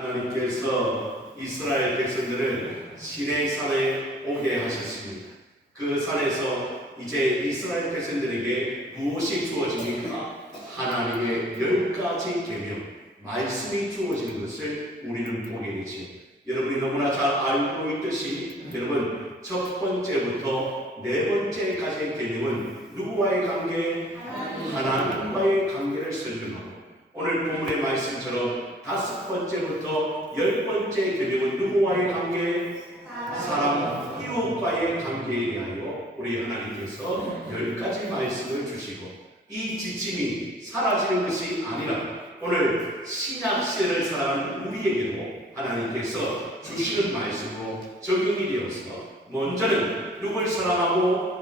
하나님께서 이스라엘 백성들을 시내산에 오게 하셨습니다. 그 산에서 이제 이스라엘 백성들에게 무엇이 주어집니까? 하나님의 10가지 계명, 말씀이 주어지는 것을 우리는 보게 되지. 여러분이 너무나 잘 알고 있듯이 여러분 첫 번째부터 네 번째까지의 계명은 누구와의 관계? 하나님과의 관계를 설명하고, 오늘 본문의 말씀처럼 다섯 번째부터 10번째 계명은 누구와의 관계? 사람, 이웃과의 관계에 대하여 우리 하나님께서 10가지 말씀을 주시고, 이 지침이 사라지는 것이 아니라 오늘 신약시대를 살아가는 우리에게도 하나님께서 주시는 말씀으로 적용이 되어서, 먼저는 누굴 사랑하고?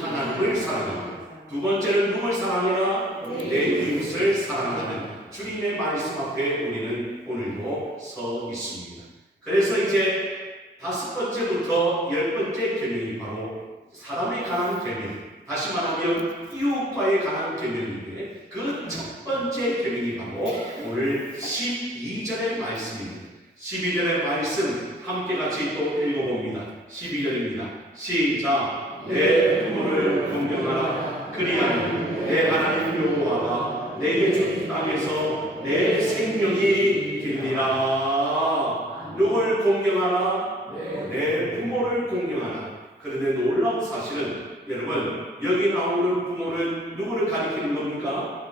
하나님을 사랑하고, 두 번째는 누굴 사랑하냐? 내 이웃을 사랑하는 주님의 말씀 앞에 우리는 오늘도 서 있습니다. 그래서 이제 다섯 번째부터 10번째 계명이 바로 사람에 관한 계명, 다시 말하면 이웃과에 관한 계명인데, 그 첫 번째 계명이 바로 오늘 12절의 말씀입니다. 12절의 말씀 함께 같이 또 읽어봅니다. 12절입니다. 시작. 내 부모를 공경하라. 그리하면 내 하나님 여호와가 내게 준 땅에서 내 생명이 길리라. 누굴 공경하라? 내 부모를 공경하라. 그런데 놀라운 사실은 여러분, 여기 나오는 부모는 누구를 가리키는 겁니까?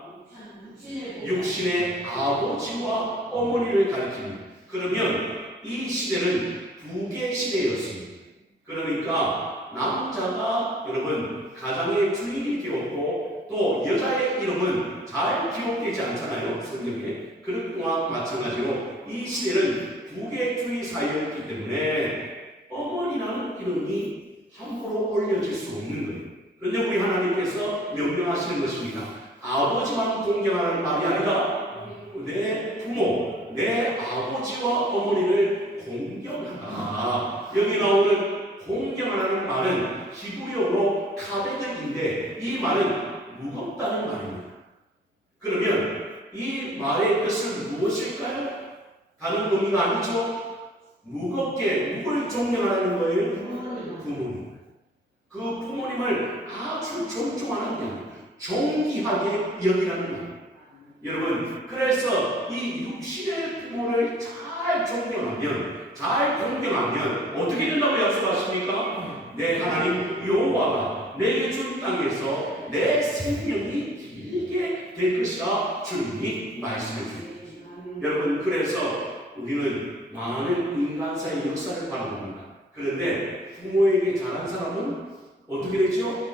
육신의 아버지와 어머니를 가리킵니다. 그러면 이 시대는 부계 시대였습니다. 그러니까 남자가 여러분 가장의 주인이 되었고, 또 여자의 이름은 잘 기록되지 않잖아요, 성경에. 그런 거와 마찬가지로 이 시대는 부계주의 사회였기 때문에 어머니라는 이름이 함부로 올려질 수 없는 거예요. 그런데 우리 하나님께서 명령하시는 것입니다. 아버지만 공경하라는 말이 아니라 내 부모, 내 아버지와 어머니를 공경하라. 여기 나오는 공경하라는 말은 히브리어로 카베드인데, 이 말은 무겁다는 말입니다. 그러면 이 말의 뜻은 무엇일까요? 다른 의미가 아니죠. 무겁게 누구를 존경하라는 거예요? 부모님. 그 부모님을 아주 존중하는 게, 존귀하게 여기라는 거예요. 여러분, 그래서 이 육신의 부모를 잘 존경하면, 잘 공경하면 어떻게 된다고 약속하십니까? 내 하나님 여호와가 내게 준 땅에서 내 생명이 길게 될 것이라 주님이 말씀해 주십니다. 여러분, 그래서 우리는 많은 인간사의 역사를 바라봅니다. 그런데 부모에게 잘한 사람은 어떻게 되죠?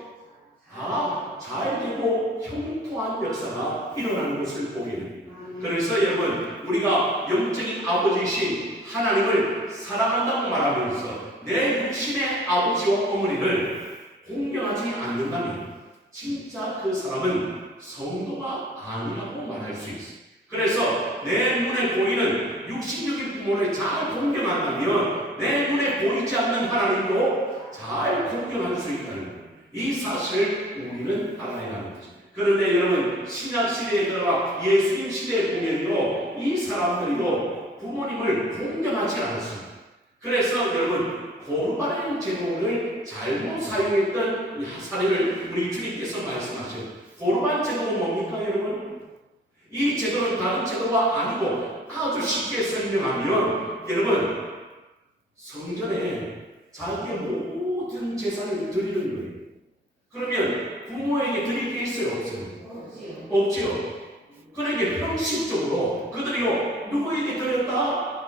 다 잘 되고 형통한 역사가 일어나는 것을 보게 됩니다. 그래서 여러분, 우리가 영적인 아버지이신 하나님을 사랑한다고 말하면서 내 육신의 아버지와 어머니를 공경하지 않는다면 진짜 그 사람은 성도가 아니라고 말할 수 있어요. 그래서 내 눈에 보이는 육신적인 부모를 잘 공경한다면 내 눈에 보이지 않는 하나님도 잘 공경할 수 있다는 거예요. 이 사실을 우리는 알아야 하는 거죠. 그런데 여러분, 신약시대에 들어가 예수님 시대에 보면요, 이 사람들도 부모님을 공경하지 않았습니다. 그래서 여러분, 고르바는 제도를 잘못 사용했던 사례를 우리 주님께서 말씀하셔요. 고르반 제도는 뭡니까 여러분? 이 제도는 다른 제도가 아니고 아주 쉽게 설명하면, 여러분, 성전에 자기의 모든 재산을 드리는 거예요. 그러면 부모에게 드릴 게 있어요, 없어요? 없지요. 그러니까 형식적으로 그들이요, 누구에게 드렸다?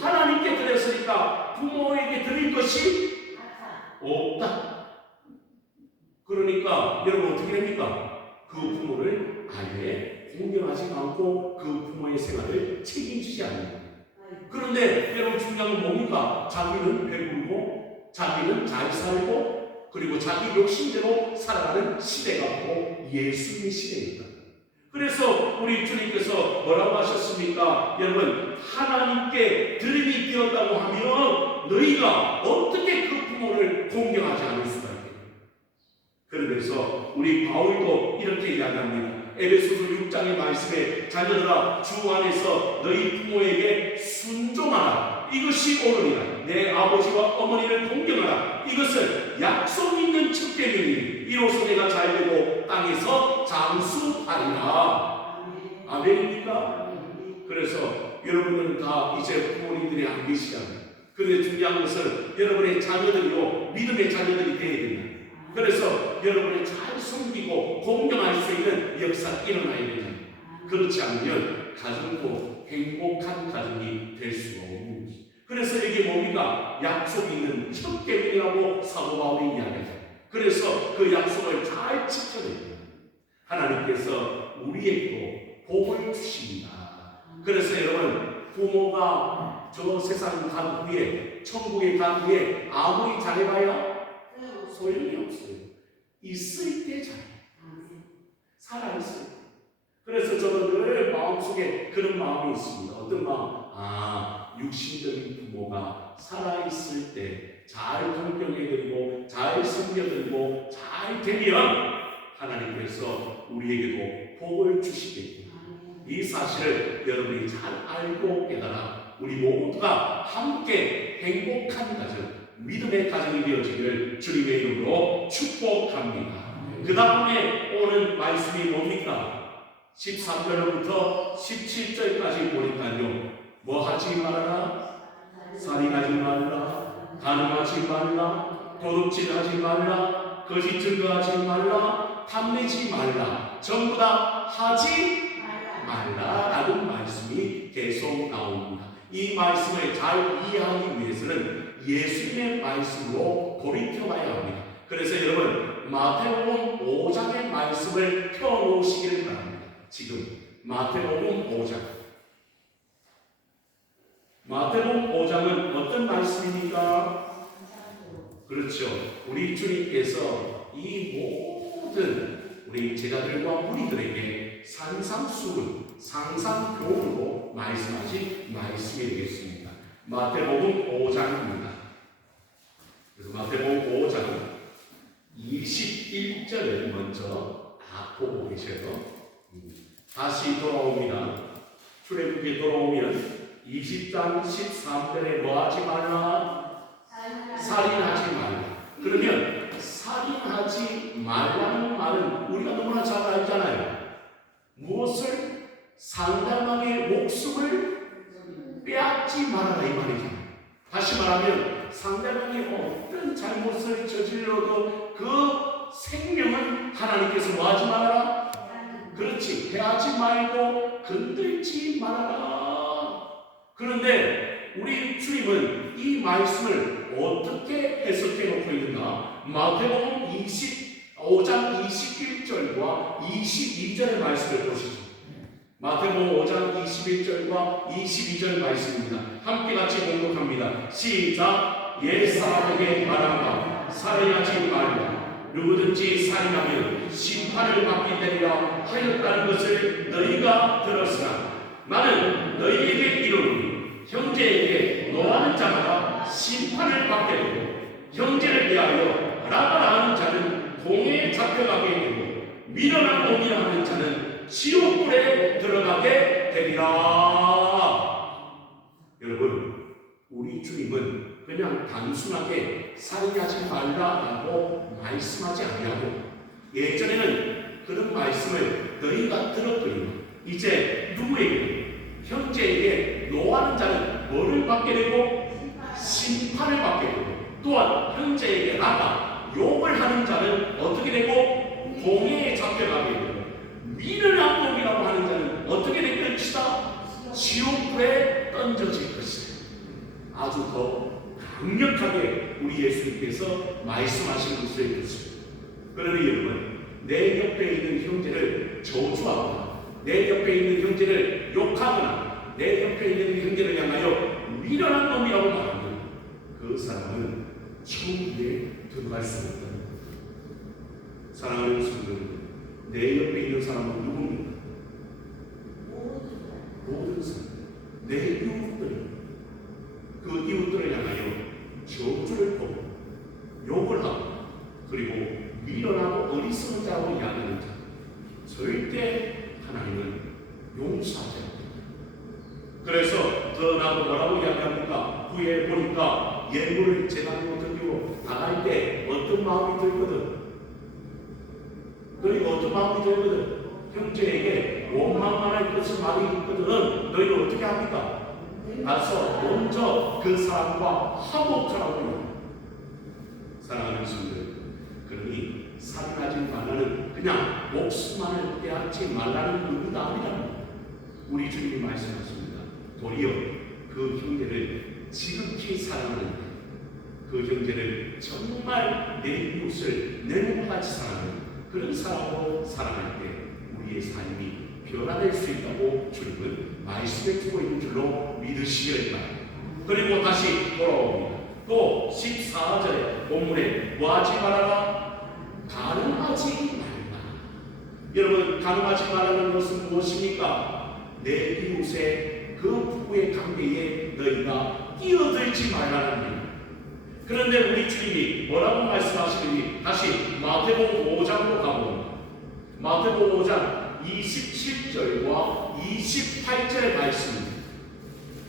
하나님께 드렸으니까 부모에게 드릴 것이 없다. 그러니까 여러분 어떻게 됩니까? 그 부모를 아예 공경하지 않고 그 부모의 생활을 책임지지 않는다. 그런데 여러분, 중요한 건 뭡니까? 자기는 배부르고 자기는 잘 살고 그리고 자기 욕심대로 살아가는 시대가 바로 예수님의 시대입니다. 그래서 우리 주님께서 뭐라고 하셨습니까? 여러분, 하나님께 드림이 되었다고 하면 너희가 어떻게 그 부모를 공경하지 않을 수가 있겠냐. 그래서 우리 바울도 이렇게 이야기합니다. 에베소서 6장의 말씀에 자녀들아 주 안에서 너희 부모에게 순종하라. 이것이 옳으니라. 내 아버지와 어머니를 공경하라. 이것은 약속 있는 첫 계명이니 이로써 내가 잘되고 땅에서 장수하리라. 아멘입니까? 그래서 여러분은 다 이제 부모님들이 안 계시잖아요. 그런데 중요한 것은 여러분의 자녀들이요 믿음의 자녀들이 되어야 된다. 그래서 여러분을 잘 섬기고 공경할 수 있는 역사가 일어나야 됩니다. 그렇지 않으면 가정도 행복한 가정이 될 수가 없는 것입니다. 그래서 이게 뭡니까? 약속이 있는 첫 계명이라고 사도 바울이 이야기하죠. 그래서 그 약속을 잘 지켜야 됩니다. 하나님께서 우리에게도 복을 주십니다. 그래서 여러분 부모가 저 세상 간 후에 천국에 간 후에 아무리 잘해봐야 소용이 없어요. 있을 때 잘해. 살아있어요. 그래서 저는 늘 마음속에 그런 마음이 있습니다. 어떤 마음? 육신적인 부모가 살아있을 때 잘 공경해드리고 잘 섬겨드리고 잘 되면 하나님께서 우리에게도 복을 주시겠구나. 이 사실을 여러분이 잘 알고 깨달아 우리 모두가 함께 행복한 가정, 믿음의 가정이 되어지기를 주님의 이름으로 축복합니다. 그 다음에 오는 말씀이 뭡니까? 13절부터 17절까지 보니까요. 뭐 하지 말아라? 살인하지 말라, 간음하지 말라, 도둑질하지 말라, 거짓 증거하지 말라, 탐내지 말라, 전부 다 하지 말라라는 말씀이 계속 나옵니다. 이 말씀을 잘 이해하기 위해서는 예수님의 말씀으로 돌이켜봐야 합니다. 그래서 여러분 마태복음 5장의 말씀을 펴놓으시기를 바랍니다. 지금 마태복음 5장. 마태복음 5장은 어떤 말씀입니까? 그렇죠. 우리 주님께서 이 모든 우리 제자들과 무리들에게 산상수훈, 상상교훈으로 말씀하신 말씀이 되겠습니다. 마태복음 5장입니다. 그래서 마태복음 5장 21절을 먼저 다 보고 계셔요. 다시 돌아옵니다. 출애굽기에 돌아오면 20장 13절에 뭐 하지 말라? 살인하지 말라. 그러면 살인하지 말라는 말은 우리가 너무나 잘 알잖아요. 무엇을? 상대방의 목숨을 빼앗지 말아라 이 말이잖아요. 다시 말하면 상대방이 어떤 잘못을 저질러도 그 생명은 하나님께서 뭐 하지 말아라? 그렇지. 해하지 말고 건들지 말아라. 그런데 우리 주님은 이 말씀을 어떻게 해석해 놓고 있는가? 마태복음 25장 21절과 22절의 말씀을 보시죠. 마태복음 5장 21절과 22절 말씀입니다. 함께 같이 공독합니다. 시작. 옛사람에게 말한다. 살인하지 말라. 누구든지 살인하면 심판을 받게 되리라 하였다는 것을 너희가 들었으나 나는 너희에게 이르노니 형제에게 노하는 자마다 심판을 받게 되고 형제를 대하여 알아가라 하는 자는 공에 잡혀가게 되고 미련한 놈이라 하는 자는 지옥불에 들어가게 되리라. 여러분 우리 주님은 그냥 단순하게 살인하지 말라라고 말씀하지 아니하고 예전에는 그런 말씀을 너희가 들었거든요. 이제 누구에게? 형제에게 노하는 자는 뭐를 받게 되고? 심판을 받게 되고 또한 형제에게 나가 욕을 하는 자는 어떻게 되고? 공회에 잡혀가게 되고 미련한 놈이라고 하는 자는 어떻게 될 것이다? 지옥불에 던져질 것이다. 아주 더 강력하게 우리 예수님께서 말씀하신 것을 듣습니다. 그러니 여러분 내 옆에 있는 형제를 저주하거나 내 옆에 있는 형제를 욕하거나 내 옆에 있는 형제를 향하여 미련한 놈이라고 말하면 그 사람은 천국에 들어갈 수 없다. 사랑하는 성도들, 내 옆에 있는 사람은 누굽니까? 모든 사람, 내 이웃들, 그 이웃들을 향하여 저주를 보고 욕을 하고 그리고 미련하고 어리석은 자라고 이야기하는 자 절대 떠나고 뭐라고 이야기합니까? 후에 보니까 예물을 제단으로 드리고 나갈 때 어떤 마음이 들거든. 너희가 어떤 마음이 들거든. 형제에게 원망만할 것을 많이 있거든. 너희는 어떻게 합니까? 가서 먼저 그 사람과 화목하라고요. 사랑하는 성도들, 그러니 살인하지 말라는 그냥 목숨만을 빼앗지 말라는 의미가 아니라 우리 주님이 말씀하십니다. 도리어 그 형제를 지극히 사랑하는 그 형제를 정말 내 이웃을 내 몸과 같이 사랑하는 그런 사람으로 사랑할 때 우리의 삶이 변화될 수 있다고 주님은 말씀해 주고 있는 줄로 믿으시기를 바랍니다. 그리고 다시 돌아옵니다. 또 14절에 본문에 뭐하지 말아라? 가늠하지 말라. 여러분, 가늠하지 말라는 것은 무엇입니까? 내 이웃의 그 부부의 관계에 너희가 끼어들지 말라는 일. 그런데 우리 주님이 뭐라고 말씀하시느니 다시 마태복음 5장으로 가봅니다. 마태복음 5장 27절과 28절의 말씀입니다.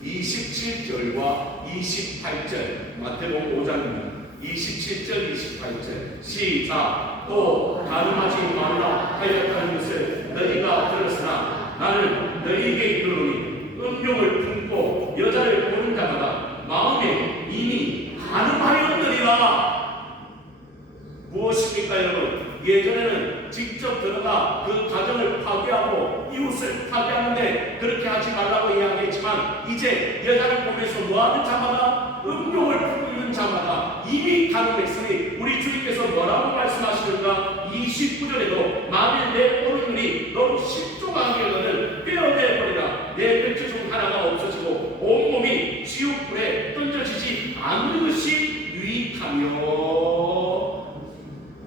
27절과 28절 마태복음 5장입니다. 27절 28절 시작. 또 가늠하지 말라 하였다는 것을 너희가 들었으나 나는 너희에게 이르노니 음욕을 품고 여자를 보는 자마다 마음에 이미 가늠하였느니라. 무엇입니까 여러분? 예전에는 직접 들어가 그 가정을 파괴하고 이웃을 파괴하는데 그렇게 하지 말라고 이야기했지만 이제 여자를 보면서 뭐하는 자마다 음욕을 품는 자마다 이미 가늠했으니 우리 주님께서 뭐라고 말씀하시는가? 29절에도 만일 내 오른눈이 너로 실족하게 하거든 떼어내버리라. 내 벨트 중 하나가 없어지고 온몸이 지옥불에 던져지지 않는 것이 유익하며.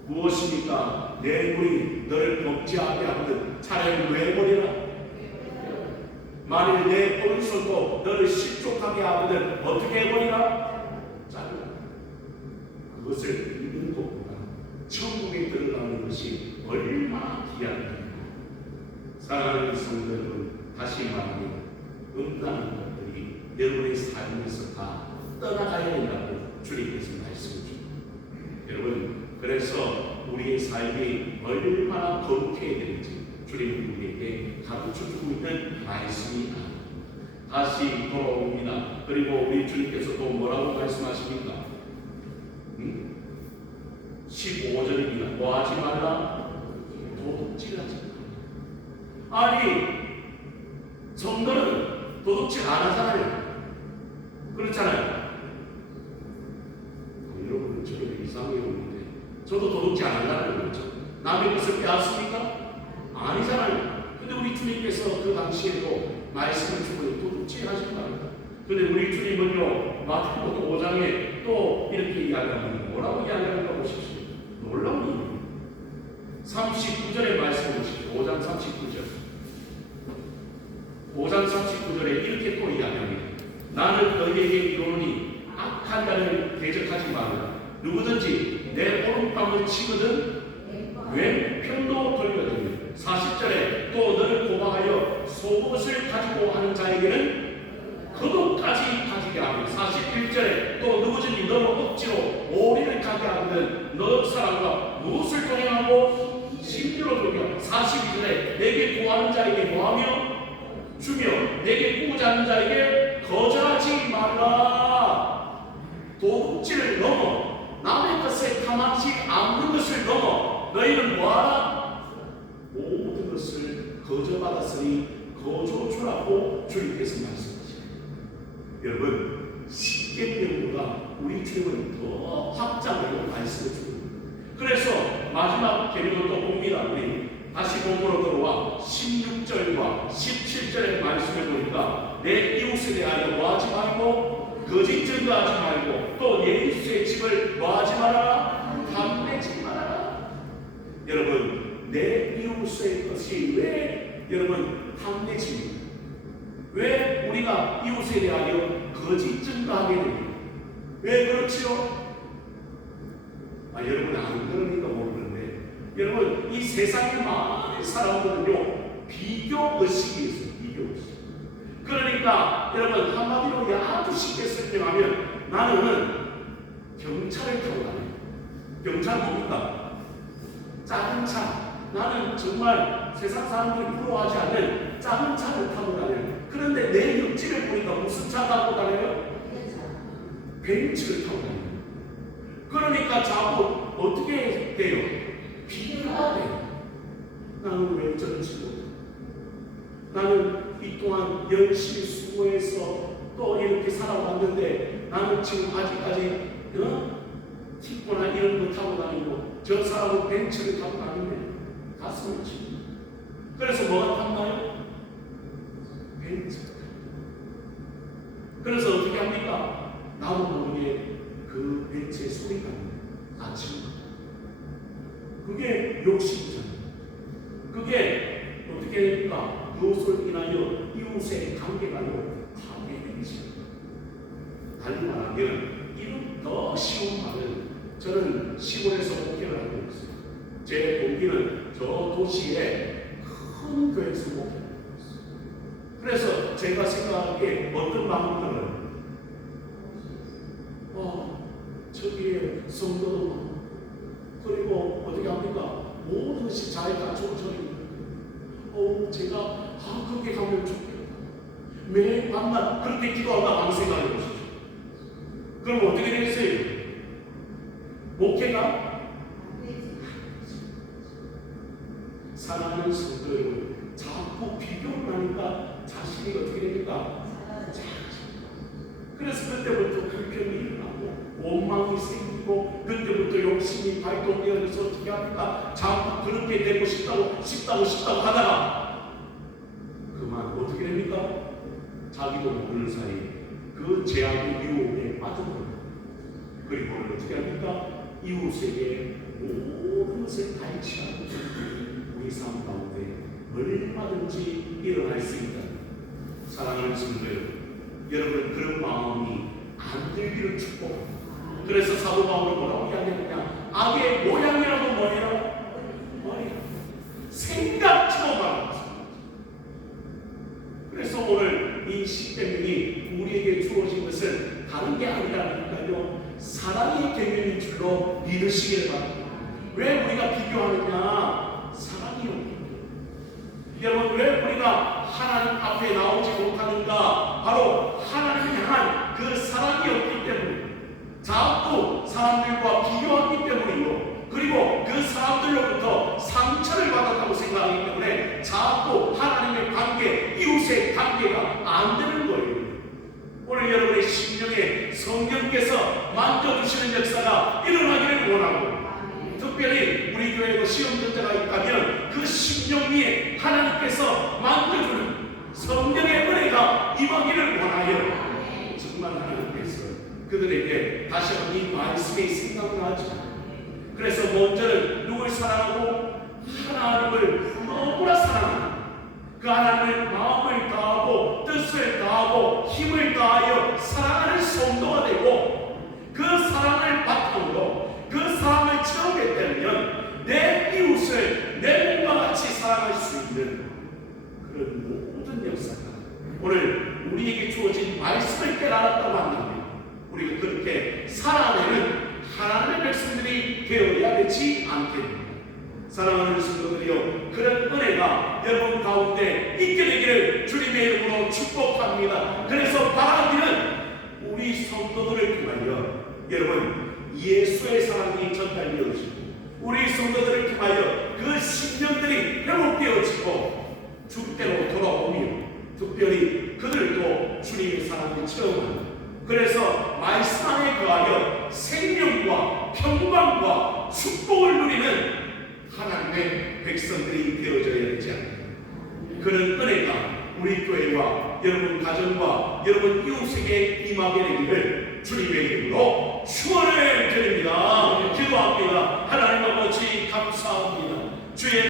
무엇입니까? 내 눈이 너를 범죄하게 하거든 차라리 내버리라. 만일 내 오른손도 너를 실족하게 하거든 어떻게 해버리라? 자르라. 그것을 읽는 것보다 천국에 들어가는 것이 얼마나 귀한가. 사랑하는 성도 여러분, 다시 말합니다. 음란한 것들이 여러분의 삶에서 다 떠나가야 된다고 주님께서 말씀해 주십니다. 여러분, 그래서 우리의 삶이 얼마나 거룩해야 되는지 주님은 우리에게 가르쳐주고 있는 말씀이 다시 돌아옵니다. 그리고 우리 주님께서 또 뭐라고 말씀하십니까? 15절입니다. 뭐하지 말라? 도둑질하지 말라. 아니, 성도는 도둑질 안 하잖아요. 그렇잖아요. 여러분, 저는 이상해요. 저도 도둑질 안 한다는 거죠. 남의 것을 빼앗습니까? 아니잖아요. 근데 우리 주님께서 그 당시에도 말씀을 주고 도둑질 하지 말라. 근데 우리 주님은요, 마태복음 5장에 또 이렇게 이야기합니다. 뭐라고 이야기하는가 보십시오. 놀라운 일입니다. 39절의 말씀을 보십시오. 5장 39절. 5장 39절에 이렇게 또 이야기합니다. 나는 너희에게 이르노니 악한 자를 대적하지 말라. 누구든지 내 오른밤을 치거든 왼편도 돌려드리며 40절에 또 너를 고방하여 속옷을 가지고 하는 자에게는 겉옷까지 가지게 하며 41절에 또 누구든지 너를 억지로 오리를 가게 하거든 너 사람과 무엇을 동행하고 심리로 돌려 42절에 내게 구하는 자에게 뭐하며 주며 내게 꾸고자 하는 자에게 거절하지 말라. 도둑질을 넘어 남의 것에 탐하지 않는 것을 넘어 너희는 뭐하라? 모든 것을 거저받았으니 거저주라고 주님께서 말씀하십니다. 여러분, 십계명보다 우리 주님은 더 확장하고 말씀해 주고 그래서 마지막 계명을 또 봅니다. 우리 다시 본문으로 들어와 16절과 17절의 말씀을 보니까 내 이웃에 대하여 뭐하지 말고 거짓 증거하지 말고 또 예수의 집을 뭐하지 말아라? 탐내지 말아라. 여러분, 내 이웃의 것이 왜 여러분 탐내집니까? 왜 우리가 이웃에 대하여 거짓 증거하게 됩니까? 왜 그렇지요? 여러분 안 그러니까 모르는데 여러분 이 세상에 많은 사람들은요 비교 의식이 있어요. 비교 의식. 그 그러니까 여러분 한마디로 아주 쉽게 설명하면 나는 경차를 타고 다녀요. 경차 뭡니까? 작은 차. 나는 정말 세상 사람들이 부러워하지 않는 작은 차를 타고 다녀요. 그런데 내 옆집에 보니까 무슨 차 타고 다녀요? 벤츠를 타고 다녀요. 그러니까 자꾸 어떻게 돼요? 비교가 돼요. 나는 왜 저런지 모르겠어요. 나는 이 동안 열심히 수고해서 또 이렇게 살아왔는데 나는 지금 아직까지 티코나 이런 거 타고 다니고 저 사람은 벤츠를 타고 다니네. 가슴을 치고. 그래서 뭐가 탔나요? 벤츠. 그래서 어떻게 합니까? 나도 모르게 그 벤츠의 소리가 아침. 그게 욕심이잖아요. 그게 어떻게 됩니까? 그것을 인하여 이웃의 관계가요 파괴되기 시작합니다. 달리 말하면 이런 더 쉬운 말은 저는 시골에서 목회를 하고 있어요. 제 동기는 저 도시에 큰 교회에서 목회를 하고 있어요. 그래서 제가 생각하기에 어떤 마음을 들어요? 저기에 성도도 많고 그리고 어떻게 합니까? 모든 것이 잘 갖춰져 있는 제가 그렇게 가면 좋겠다. 매일 밤낮 그렇게 기도하다 아무 생각해 보시죠. 그럼 어떻게 되겠어요? 목회가 사랑하는 성도 여러분, 자꾸 비교를 하니까 자신이 어떻게 됩니까? 그래서 그때부터 불평이 일어나고 원망이 생기고 그때부터 욕심이 발동되어서 어떻게 합니까? 자꾸 그렇게 되고 싶다고 하다가 그만 어떻게 됩니까? 자기도 모르는 사이 그 죄악의 유혹에 빠져버려요. 그리고 어떻게 합니까? 이웃에게 모든 것을 발치하고 우리 삶 가운데 얼마든지 일어날 수 있다. 사랑하는 성도 여러분, 그런 마음이 안 들기를 축복합니다. 그래서 사도 바울은 뭐라고 이야기하느냐? 악의 모양이라도 뭐예요? 생각지도 말았습니다. 그래서 오늘 이 십계명이 우리에게 주어진 것은 다른 게 아니라니까요, 사랑의 계명인 줄로 믿으시길 바랍니다. 왜 우리가 비교하느냐? 사랑이 없기 때문에. 여러분, 왜 우리가 하나님 앞에 나오지 못하는가? 바로 하나님을 향한 그 사랑이 없기 때문에, 자꾸 사람들과 비교하기 때문이고, 그리고 그 사람들로부터 상처를 받았다고 생각하기 때문에 자꾸 하나님의 관계, 이웃의 관계가 안 되는 거예요. 오늘 여러분의 심령에 성령께서 만져주시는 역사가 일어나기를 원하고, 특별히 우리 교회도 시험전자가 있다면 그 심령 위에 하나님께서 만져주는 성령의 은혜가 임하기를 원하여 정말 하나님께서 그들에게 다시 한번 이 말씀이 생각나죠. 그래서 먼저는 누굴 사랑하고? 하나님을 너무나 사랑하는 그 하나님을 마음을 다하고 뜻을 다하고 힘을 다하여 사랑하는 성도가 되고, 그 사랑을 바탕으로 그 사랑을 채우게 되면 내 이웃을 내 몸과 같이 사랑할 수 있는 그런 모든 역사가 오늘 우리에게 주어진 말씀을 깨달았다고 한다면 우리가 그렇게 살아내는 하나님의 백성들이 되어야 되지 않겠습니까? 사랑하는 성도들이여, 그런 은혜가 여러분 가운데 있게 되기를 주님의 이름으로 축복합니다. 그래서 바라기는 우리 성도들을 통하여 여러분 예수의 사랑이 전달되어지고, 우리 성도들을 통하여 그 심령들이 회복되어지고 주께로 돌아오며, 특별히 그들도 주님의 사랑을 체험하는, 그래서 말씀 안에 거하여 생명과 평강과 축복을 누리는 하나님의 백성들이 되어져야 되지 않습니까? 그런 은혜가 우리 교회와 여러분 가정과 여러분 이웃에게 임하게 되기를 주님의 이름으로 축원을 드립니다. 기도합니다. 하나님 아버지 감사합니다. 주의